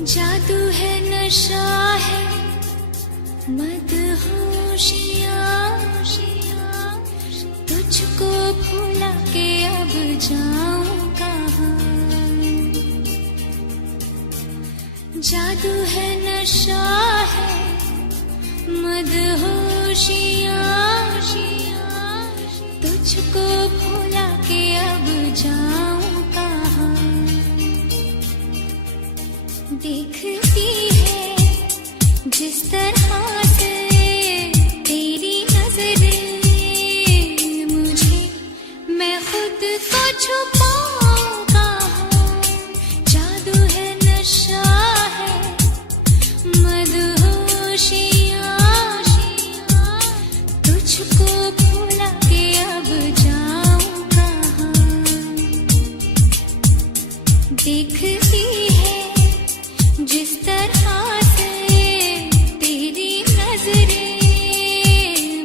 जादू है, नशा है, मदहोशियाँ, तुझको भुला के अब जाऊं कहाँ। जादू है, नशा है, मदहोशियाँ, तुझको भुला के अब जाऊं कहाँ। देखती है जिस तरह से तेरी नजरें मुझे, मैं खुद को छुपाऊं कहाँ। जादू है, नशा है, मदहोशियाँ, तुझको भुला के अब जाऊं कहाँ। देखती है जिस तरह से तेरी नजरें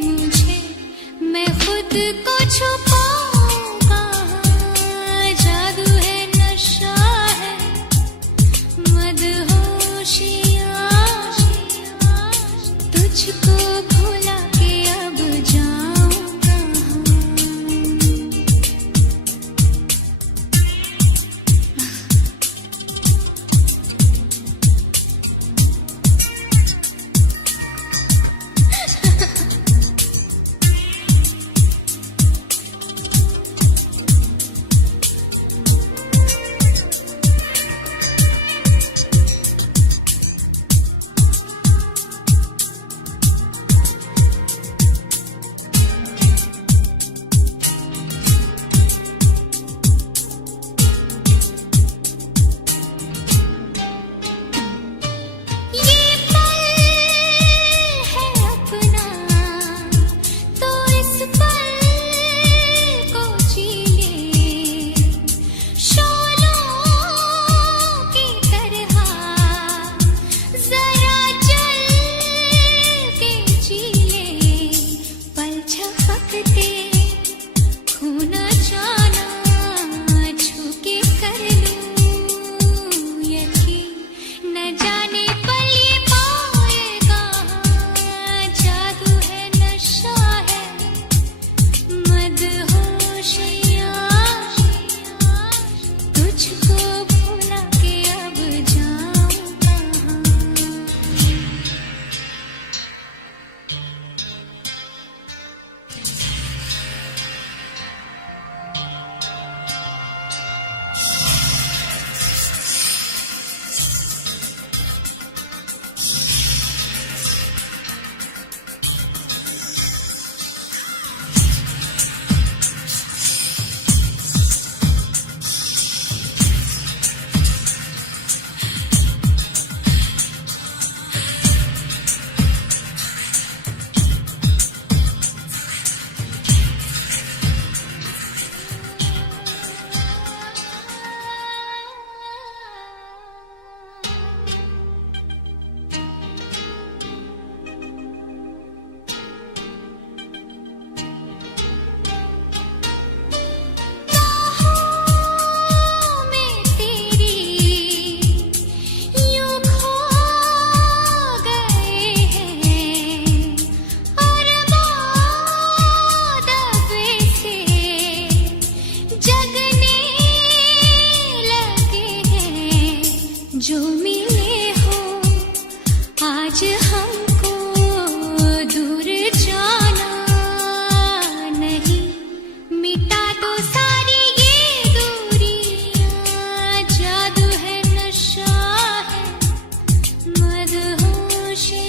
मुझे, मैं खुद को छुपाऊं कहाँ। जादू है, नशा है, मदहोशियाँ, तुझको भुला के अब जाऊं कहाँ। जो मिले हो आज हमको, दूर जाना नहीं, मिटा दो सारी ये दूरियां। जादू है, नशा है, मदहोशियाँ,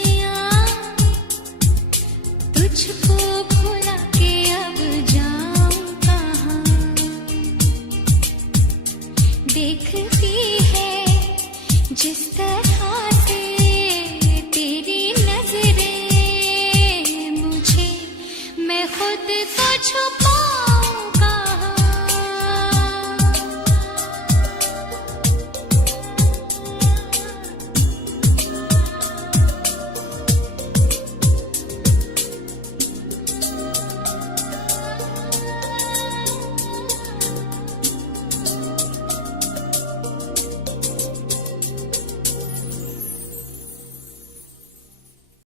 तुझको भुला के अब जाऊं कहाँ। देखती है जिस तरह